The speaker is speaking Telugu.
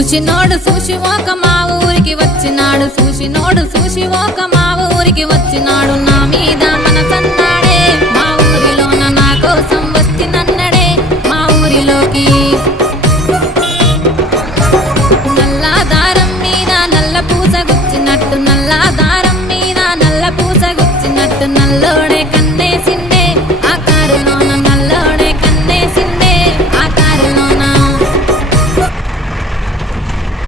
చూసినోడు చూసి ఒక మా ఊరికి వచ్చినాడు, చూసినోడు చూసి ఒక మా ఊరికి వచ్చినాడు. నా మీద మనసన్నాడే, మా ఊరిలోన నా కోసం వస్తినన్నడే, మా ఊరిలోకి